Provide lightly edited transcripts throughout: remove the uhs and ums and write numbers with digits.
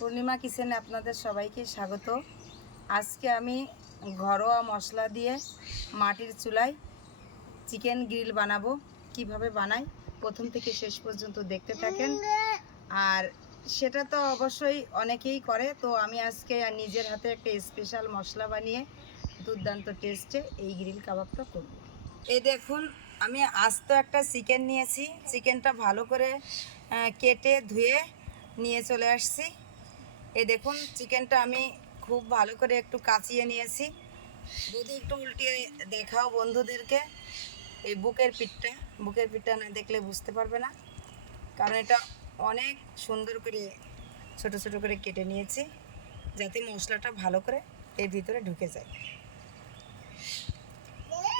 পূর্ণিমা কিচেনে আপনাদের সবাইকে স্বাগত। আজকে আমি ঘরোয়া মশলা দিয়ে মাটির চুলায় চিকেন গ্রিল বানাবো। কিভাবে বানাই প্রথম থেকে শেষ পর্যন্ত দেখতে থাকেন। আর সেটা তো অবশ্যই অনেকেই করে, তো আমি আজকে নিজের হাতে একটা স্পেশাল মশলা বানিয়ে দুর্দান্ত টেস্টে এই গ্রিল কাবাবটা করব। এই দেখুন, আমি আস্ত একটা চিকেন নিয়েছি। চিকেনটা ভালো করে কেটে ধুয়ে নিয়ে চলে আসছি। এই দেখুন, চিকেনটা আমি খুব ভালো করে একটু কাচিয়ে নিয়েছি। যদি একটু উল্টিয়ে দেখাও বন্ধুদেরকে। এই বুকের পিঠটা না দেখলে বুঝতে পারবে না, কারণ এটা অনেক সুন্দর করে ছোট ছোট করে কেটে নিয়েছি, যাতে মশলাটা ভালো করে এর ভিতরে ঢুকে যায়।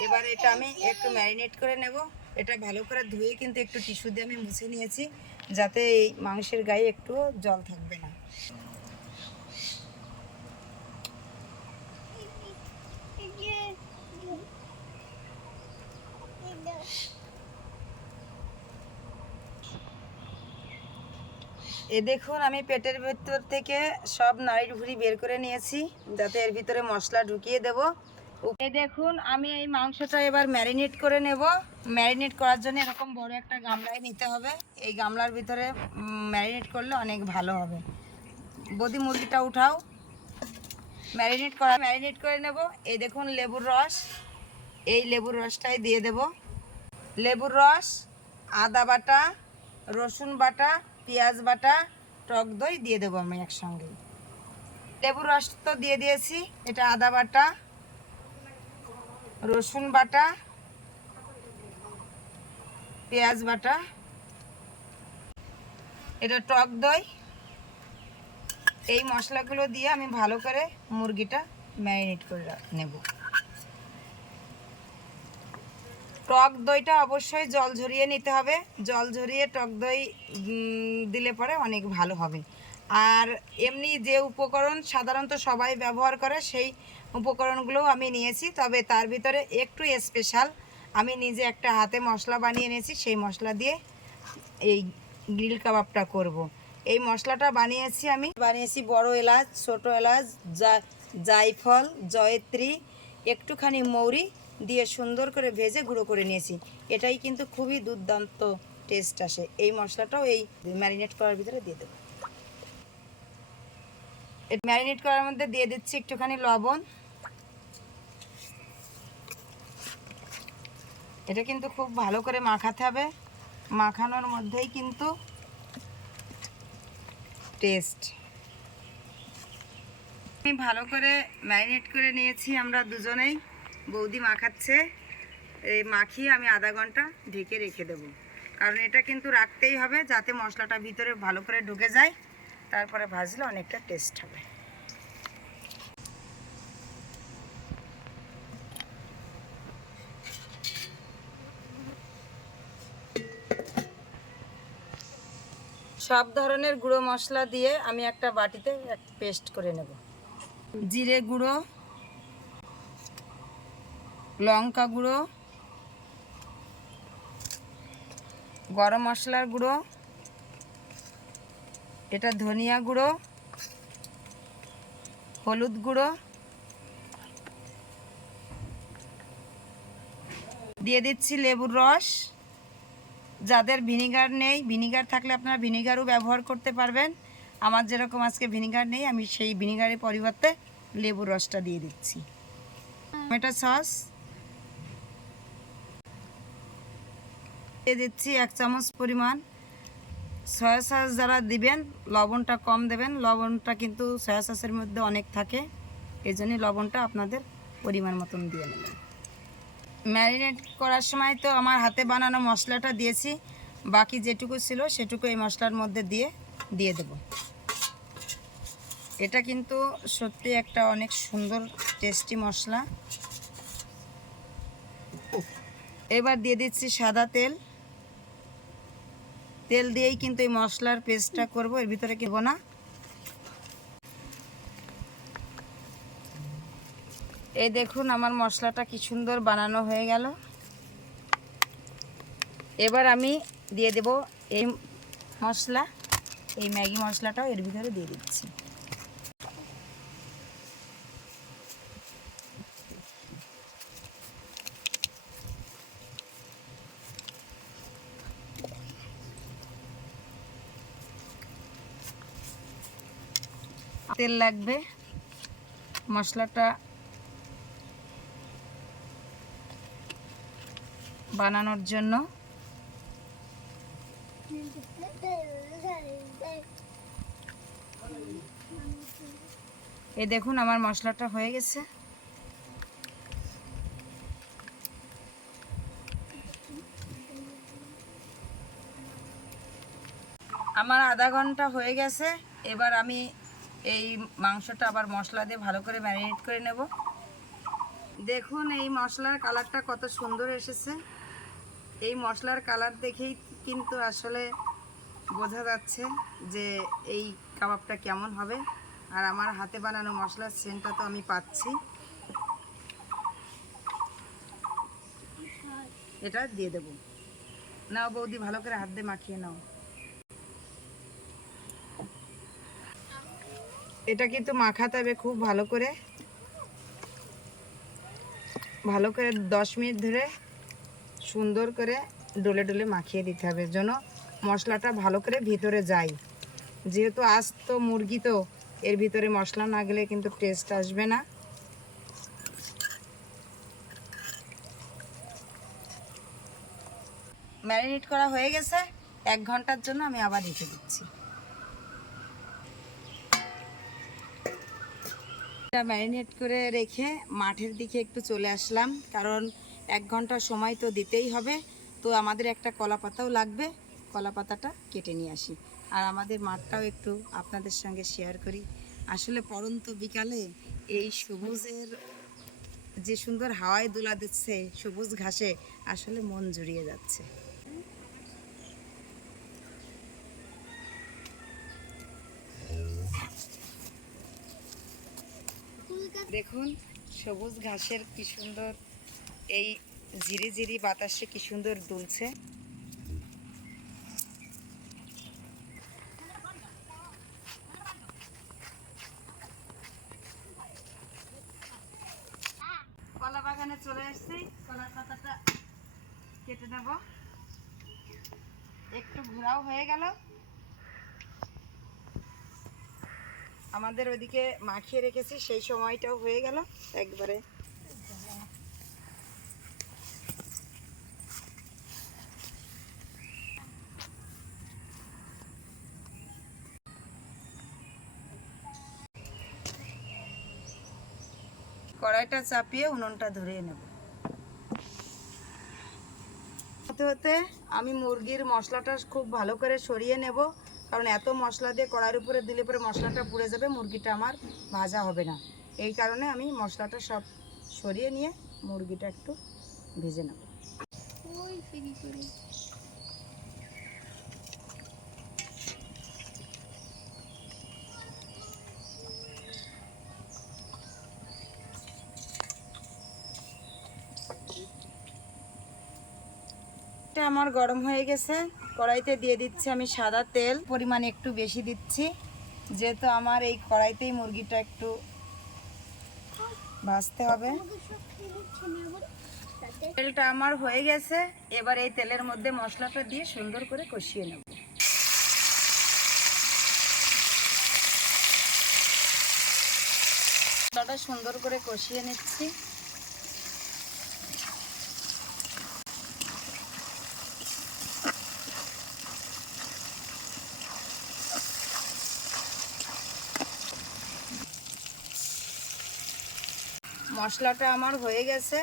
এবার এটা আমি একটু ম্যারিনেট করে নেব। এটা ভালো করে ধুয়ে কিন্তু একটু টিস্যু দিয়ে আমি মুছে নিয়েছি, যাতে এই মাংসের গায়ে একটুও জল থাকবে না। দেখুন, আমি পেটের ভেতর থেকে সব নাড়ির ভুঁড়ি বের করে নিয়েছি, যাতে এর ভিতরে মশলা ঢুকিয়ে দেব। দেখুন, আমি এই মাংসটা এবার ম্যারিনেট করে নেব। ম্যারিনেট করার জন্য এরকম বড় একটা গামলায় নিতে হবে। এই গামলার ভিতরে ম্যারিনেট করলে অনেক ভালো হবে। বদি মুরগিটা উঠাও, ম্যারিনেট করে নেব। এই দেখুন লেবুর রস, এই লেবুর রসটাই দিয়ে দেব। লেবুর রস, আদা বাটা, রসুন বাটা, পেঁয়াজ বাটা, টক দই দিয়ে দেবো আমি একসঙ্গে। লেবুর রস তো দিয়ে দিয়েছি। এটা আদা বাটা, রসুন বাটা, পেঁয়াজ বাটা, এটা টক দই। এই মশলাগুলো দিয়ে আমি ভালো করে মুরগিটা ম্যারিনেট করে নেব। টক দইটা অবশ্যই জল ঝরিয়ে নিতে হবে। জল ঝরিয়ে টক দই দিলে পরে অনেক ভালো হবে। আর এমনি যে উপকরণ সাধারণত সবাই ব্যবহার করে, সেই উপকরণগুলোও আমি নিয়েছি, তবে তার ভিতরে একটু স্পেশাল আমি নিজে একটা হাতে মশলা বানিয়ে নিয়েছি। সেই মশলা দিয়ে এই গ্রিল কাবাবটা করব। এই মশলাটা বানিয়েছি বড় এলাচ, ছোট এলাচ, জায়ফল, জয়ত্রী, একটুখানি মৌরি দিয়ে সুন্দর করে ভেজে গুঁড়ো করে নিয়েছি। এটাই কিন্তু খুবই দুর্দান্ত টেস্ট আসে। এই মশলাটাও এই ম্যারিনেট করার ভিতরে দিয়ে দেবো। ম্যারিনেট করার মধ্যে দিয়ে দিচ্ছি একটুখানি লবণ। এটা কিন্তু খুব ভালো করে মাখাতে হবে। মাখানোর মধ্যেই কিন্তু টেস্ট। আমি ভালো করে ম্যারিনেট করে নিয়েছি, আমরা দুজনেই। বৌদি মাখাচ্ছে। এই মাখিয়ে আমি আধা ঘন্টা ঢেকে রেখে দেবো, কারণ এটা কিন্তু রাখতেই হবে, যাতে মশলাটা ভিতরে ভালো করে ঢুকে যায়। তারপরে ভাজলে অনেকটা টেস্ট হবে। সব ধরনের গুঁড়ো মশলা দিয়ে আমি একটা বাটিতে পেস্ট করে নেব। জিরে গুঁড়ো, লঙ্কা গুঁড়ো, গরম মশলার গুঁড়ো, এটা ধনিয়া গুঁড়ো, হলুদ গুঁড়ো দিয়ে দিচ্ছি, লেবুর রস। যাদের ভিনিগার নেই, ভিনিগার থাকলে আপনারা ভিনিগারও ব্যবহার করতে পারবেন। আমার যেরকম আজকে ভিনিগার নেই, আমি সেই ভিনিগারের পরিবর্তে লেবুর রসটা দিয়ে দিচ্ছি। টমেটো সস দিয়ে দিচ্ছি 1 চামচ পরিমাণ। সয়া সস যারা দিবেন, লবণটা কম দেবেন। লবণটা কিন্তু সয়া সসের মধ্যে অনেক থাকে, এই জন্যই লবণটা আপনাদের পরিমাণ মতন দিয়ে নেবেন। ম্যারিনেট করার সময় তো আমার হাতে বানানো মশলাটা দিয়েছি, বাকি যেটুকু ছিল সেটুকু এই মশলার মধ্যে দিয়ে দেব। এটা কিন্তু সত্যি একটা অনেক সুন্দর টেস্টি মশলা। এবার দিয়ে দিচ্ছি সাদা তেল। তেল দিয়েই কিন্তু এই মশলার পেস্টটা করব, এর ভিতরে দেব না। এই দেখুন, আমার মশলাটা কি সুন্দর বানানো হয়ে গেল। এবার আমি দিয়ে দেব এই মশলা। এই ম্যাগি মশলাটাও এর ভিতরে দিয়ে দিচ্ছি। তেল লাগবে মশলাটা বানানোর জন্য। এই দেখুন আমার মশলাটা হয়ে গেছে। আমার আধা ঘন্টা হয়ে গেছে। এবার আমি এই মাংসটা আবার মশলা দিয়ে ভালো করে ম্যারিনেট করে নেব। দেখুন এই মশলার কালারটা কত সুন্দর এসেছে। এই মশলার কালার দেখেই কিন্তু আসলে বোঝা যাচ্ছে যে এই কাবাবটা কেমন হবে। আর আমার হাতে বানানো মশলার সেন্টটা তো আমি পাচ্ছি। এটা দিয়ে দেব। নাও বৌদি, ভালো করে হাত দিয়ে মাখিয়ে নাও। এটা কিন্তু মাখাতে হবে খুব ভালো করে 10 মিনিট ধরে সুন্দর করে ডলে ডলে মাখিয়ে দিতে হবে, যেন মশলাটা ভালো করে ভিতরে যায়। যেহেতু আস্ত মুরগি, তো এর ভিতরে মশলা না গেলে কিন্তু টেস্ট আসবে না। ম্যারিনেট করা হয়ে গেছে। 1 ঘন্টার জন্য আমি আবার রেখে দিচ্ছি। এটা ম্যারিনেট করে রেখে মাঠের দিকে একটু চলে আসলাম, কারণ 1 ঘন্টা সময় তো দিতেই হবে। তো আমাদের একটা কলা পাতাও লাগবে, কলা পাতাটা কেটে নিয়ে আসি। আর আমাদের মাঠটাও একটু আপনাদের সঙ্গে শেয়ার করি। আসলে পড়ন্ত বিকালে এই সবুজের যে সুন্দর হাওয়ায় দোলা দিচ্ছে সবুজ ঘাসে, আসলে মন জুড়িয়ে যাচ্ছে। দেখুন সবুজ ঘাসের কি সুন্দর, এই ঝিরিঝিরি বাতাসে কি সুন্দর দুলছে। কলা বাগানে চলে এসেছি, কলার পাতাটা কেটে নেব। একটু ঘোরাও হয়ে গেল। আমাদের ওইদিকে মাখিয়ে রেখেছি, সেই সময়টাও হয়ে গেল একবারে। কড়াইটা চাপিয়ে উনুনটা ধরিয়ে নেব। হতে হতে আমি মুরগির মশলাটা খুব ভালো করে সরিয়ে নেব, কারণ এত মশলা দিয়ে কড়াইয়ের উপরে দিলে পরে মশলাটা পুড়ে যাবে, মুরগিটা আমার ভাজা হবে না। এই কারণে আমি মশলাটা সব সরিয়ে নিয়ে মুরগিটা একটু ভেজে নেব। এটা আমার গরম হয়ে গেছে। কড়াইতে দিয়ে দিচ্ছি আমি সাদা তেল, পরিমাণ একটু বেশি দিচ্ছি, যেহেতু আমার এই কড়াইতেই মুরগিটা একটু ভাজতে হবে। তেলটা আমার হয়ে গেছে। এবার এই তেলের মধ্যে মশলাটা দিয়ে সুন্দর করে কষিয়ে নেব। মশলাটা সুন্দর করে কষিয়ে নিচ্ছি। মশলাটা আমার হয়ে গেছে।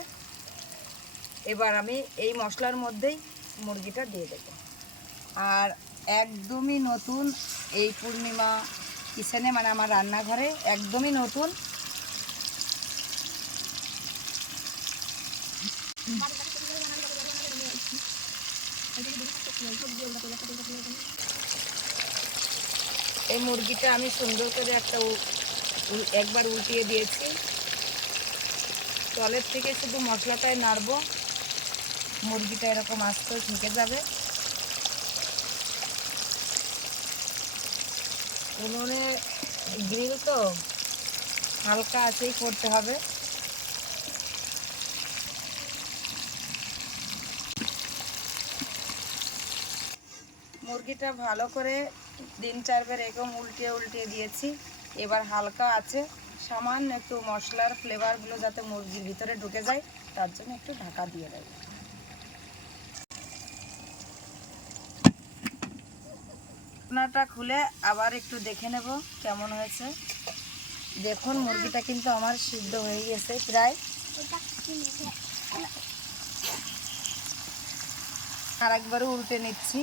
এবার আমি এই মশলার মধ্যেই মুরগিটা দিয়ে দেব। আর একদমই নতুন এই পূর্ণিমা কিচেনে, মানে আমার রান্নাঘরে একদমই নতুন। এই মুরগিটা আমি সুন্দর করে একবার উল্টিয়ে দিয়েছি। তলের থেকে শুধু মশলাটাই নাড়বো, মুরগিটা এরকম আস্তে ঢুকে যাবে। উনুনে গ্রিল তো হালকা আঁচেই করতে হবে। মুরগিটা ভালো করে 3-4 বার এরকম উল্টিয়ে উল্টিয়ে দিয়েছি। এবার হালকা আছে, সামান্য একটু মশলার ফ্লেভারগুলো যাতে মুরগির ভিতরে ঢুকে যায় তার জন্য একটু ঢাকা দিয়ে দেব। ঢাকনাটা খুলে আবার একটু দেখে নেব কেমন হয়েছে। দেখুন মুরগিটা কিন্তু আমার সিদ্ধ হয়ে গেছে প্রায়। আর একবারও উল্টে নিচ্ছি।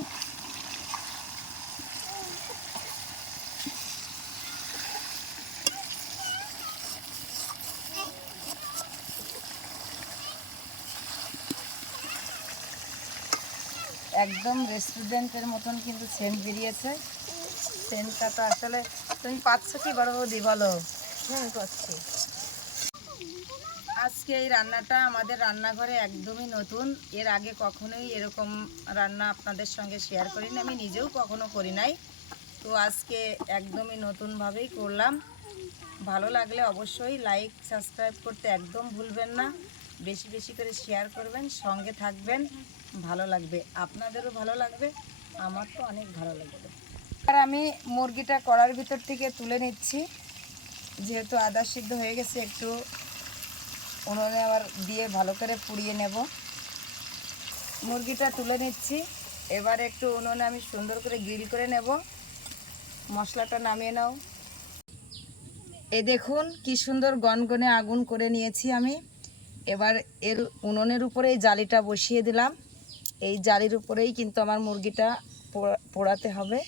একদম রেস্টুরেন্টের মতন কিন্তু সেন্ট বেরিয়েছে। সেন্টটা তো আসলে তুমি পাচ্ছ কি বড় বৌদি বলো? হ্যাঁ, পাচ্ছি। আজকে এই রান্নাটা আমাদের রান্নাঘরে একদমই নতুন। এর আগে কখনোই এরকম রান্না আপনাদের সঙ্গে শেয়ার করিনি, আমি নিজেও কখনো করি নাই। তো আজকে একদমই নতুনভাবেই করলাম। ভালো লাগলে অবশ্যই লাইক সাবস্ক্রাইব করতে একদম ভুলবেন না। বেশি বেশি করে শেয়ার করবেন, সঙ্গে থাকবেন, ভালো লাগবে, আপনাদেরও ভালো লাগবে, আমার তো অনেক ভালো লাগবে। আর আমি মুরগিটা কড়ার ভিতর থেকে তুলে নিচ্ছি। যেহেতু আদা সিদ্ধ হয়ে গেছে, একটু উনুনে আবার দিয়ে ভালো করে পুড়িয়ে নেব। মুরগিটা তুলে নিচ্ছি। এবার একটু উনুনে আমি সুন্দর করে গ্রিল করে নেব। মশলাটা নামিয়ে নাও। এই দেখুন কি সুন্দর গনগনে আগুন করে নিয়েছি আমি। এবার এর উনুনের উপরে এই জালিটা বসিয়ে দিলাম। এই জালির উপরেই কিন্তু আমার মুরগিটা পোড়াতে হবে।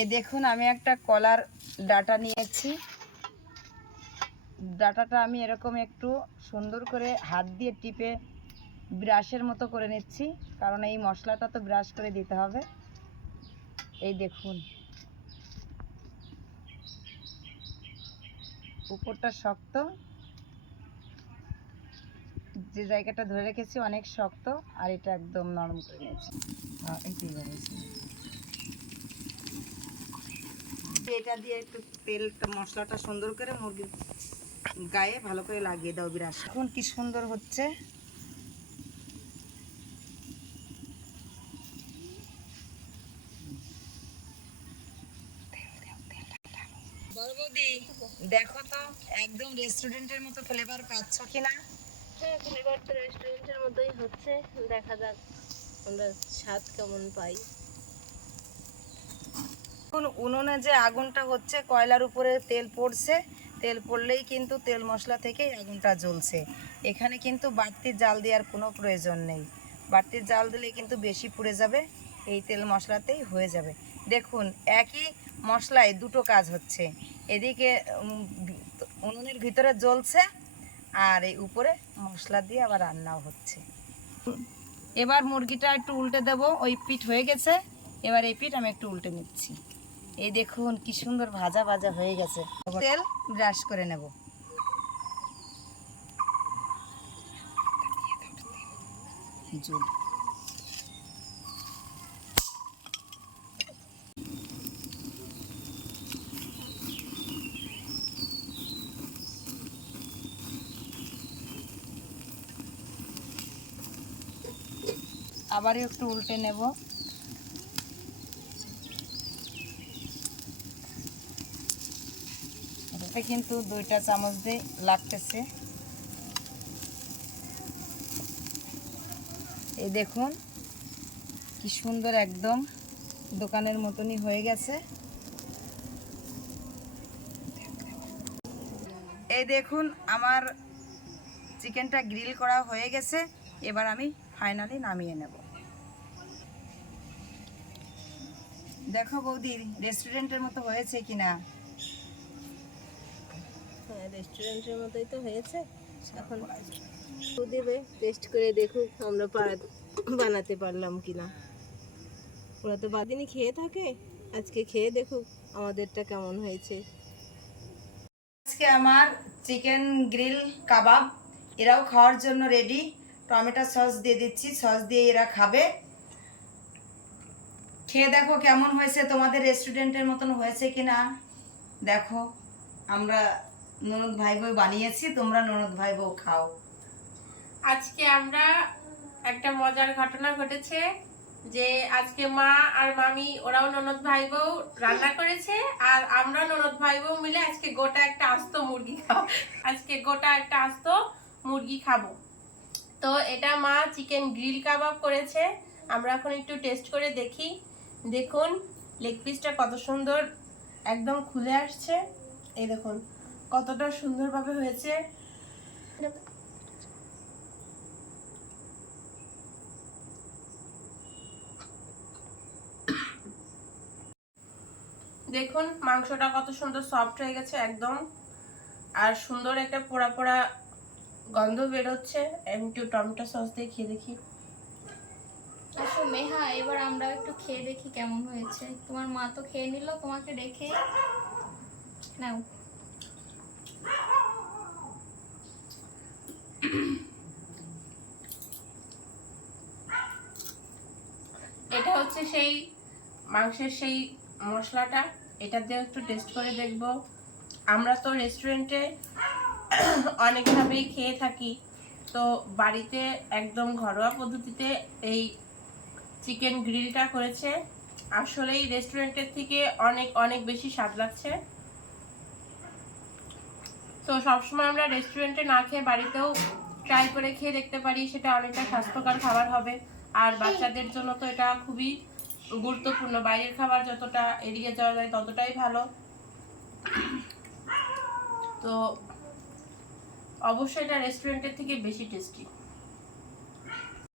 এই দেখুন আমি একটা কলার ডাটা নিয়েছি। ডাটাটা আমি এরকম একটু সুন্দর করে হাত দিয়ে টিপে ব্রাশের মতো করে নিচ্ছি, কারণ এই মশলাটা তো ব্রাশ করে দিতে হবে। এই দেখুন উপরটা শক্ত, যে জায়গাটা ধরে রেখেছি অনেক শক্ত, আর এটা একদম নরম করে নিয়েছি। এটা দিয়ে একটু তেলটা মশলাটা সুন্দর করে মুরগির গায়ে ভালো করে লাগিয়ে দাও ব্রাশ। এখন কি সুন্দর হচ্ছে। বৌদি দেখো তো একদম রেস্টুরেন্টের মতো ফ্লেভার পাচ্ছ কিনা? হ্যাঁ, ফ্লেভার তো রেস্টুরেন্টের মতোই হচ্ছে। দেখা যাক আমরা স্বাদ কেমন পাই। এখন উনুনে যে আগুনটা হচ্ছে, কয়লার উপরে তেল পড়ছে, তেল পড়লেই কিন্তু তেল মশলা থেকে আগুনটা জ্বলছে। এখানে কিন্তু বাড়তি জাল দেওয়ার কোনো প্রয়োজন নেই। বাড়তি জাল দিলে কিন্তু বেশি পুড়ে যাবে, এই তেল মশলাতেই হয়ে যাবে। দেখুন একই মশলায় দুটো কাজ হচ্ছে। এদিকে উনুনের ভিতরে জ্বলছে, আর এই উপরে মশলা দিয়ে আবার রান্নাও হচ্ছে। এবার মুরগিটা একটু উল্টে দেব। ওই পিঠ হয়ে গেছে, এবার এই পিঠ আমি একটু উল্টে নিচ্ছি। এই দেখুন কি সুন্দর ভাজা ভাজা হয়ে গেছে। তেল ব্রাশ করে নেব। আবার একটু উল্টে নেব। এটাতে কিন্তু 2টা চামচ দিয়ে লাগতেছে। এই দেখুন কি সুন্দর একদম দোকানের মতনই হয়ে গেছে। এই দেখুন আমার চিকেনটা গ্রিল করা হয়ে গেছে। এবার আমি ফাইনালি নামিয়ে নেব। দেখো বৌদি রেস্টুরেন্টের মতো হয়েছে কিনা। হ্যাঁ, রেস্টুরেন্টের মতোই তো হয়েছে। এখন দেবে টেস্ট করে দেখুক আমরা বানাতে পারলাম কিনা। ওরা তো বাদিনই খেয়ে থাকে, আজকে খেয়ে দেখুক আমাদেরটা কেমন হয়েছে। আজকে আমার চিকেন গ্রিল কাবাব, এরাও খাওয়ার জন্য রেডি। টমেটো সস দিয়ে দিচ্ছি, সস দিয়ে এরা খাবে। খেয়ে দেখো কেমন হয়েছে, তোমাদের রেস্টুরেন্টের মতন হয়েছে কিনা দেখো। আমরা ননদ ভাই বউ বানিয়েছি, তোমরা ননদ ভাই বউ খাও। আজকে আমরা একটা মজার ঘটনা ঘটেছে যে আজকে মা আর মামি ওরাও ননদ ভাই বউ রান্না করেছে, আর আমরা ননদ ভাই বউ মিলে আজকে গোটা একটা আস্ত মুরগি খাবো। আজকে গোটা একটা আস্ত মুরগি খাবো। তো এটা মা চিকেন গ্রিল কাবাব করেছে। আমরা এখন একটু টেস্ট করে দেখি। দেখুন লেগ পিসটা কত সুন্দর একদম খুলে আসছে। এই দেখুন কতটা সুন্দরভাবে হয়েছে। দেখুন মাংসটা কত সুন্দর সফট হয়ে গেছে একদম, আর সুন্দর একটা পোড়া পোড়া গন্ধ বেরোচ্ছে। একটু টমেটো সস দিয়ে খেয়ে দেখি। আসো মেহা, এবার আমরা একটু খেয়ে দেখি কেমন হয়েছে। তোমার মা তো খেয়ে নিল তোমাকে রেখে। নাও। এটা হচ্ছে সেই মাংসের সেই মশলাটা, এটা দিয়ে একটু টেস্ট করে দেখব। আমরা তো রেস্টুরেন্টে অনেকভাবেই খেয়ে থাকি, তো বাড়িতে একদম ঘরোয়া পদ্ধতিতে এই চিকেন গ্রিলটা করেছে। আসলেই রেস্টুরেন্টের থেকে অনেক অনেক বেশি স্বাদ লাগছে। তো সবসময় আমরা রেস্টুরেন্টে না খেয়ে বাড়িতেও ট্রাই করে খেয়ে দেখতে পারি, সেটা অনেকটা স্বাস্থ্যকর খাবার হবে। আর বাচ্চাদের জন্য তো এটা খুবই গুরুত্বপূর্ণ। বাইরের খাবার যতটা এড়িয়ে যাওয়া যায় ততটাই ভালো। তো অবশ্যই এটা রেস্টুরেন্টের থেকে বেশি টেস্টি।